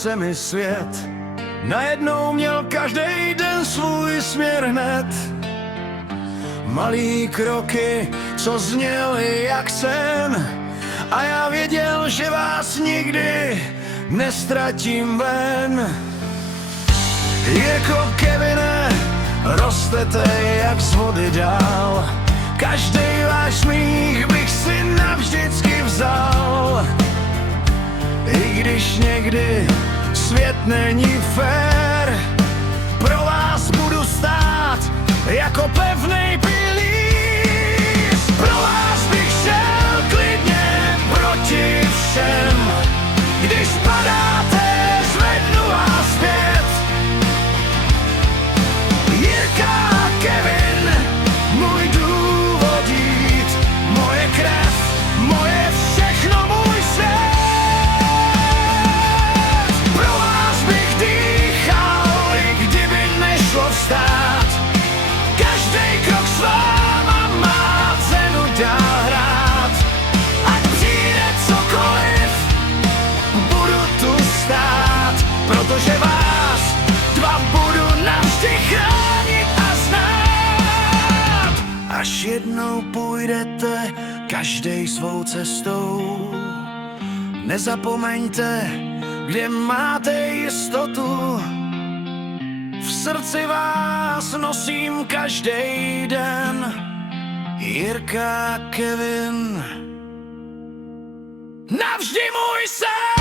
se mi svět. Najednou měl každý den svůj směr hned. Malý kroky, co zněly jak sen, a já věděl, že vás nikdy nestratím ven. Jirko, Kevine, rostete jak z vody dál. Každý váš smích bych si navždycky vzal. I když někdy svět není fér, pro vás budu stát jako pevnej pilíř. Pro vás bych šel klidně proti všem. Když padáte, zvednu vás zpět. Jirka a Kevin, můj důvod jít, moje krev, moje všechno, můj svět. Pro vás bych dýchal, i kdyby nešlo vstát. Každý krok s váma má cenu dál hrát. Ať přijde cokoliv, budu tu stát, protože vás dva budu navždy chránit a znát. Až jednou půjdete každej svou cestou, nezapomeňte, kde máte jistotu. V srdci vás nosím každej den. Jirka, Kevin, navždy můj sen.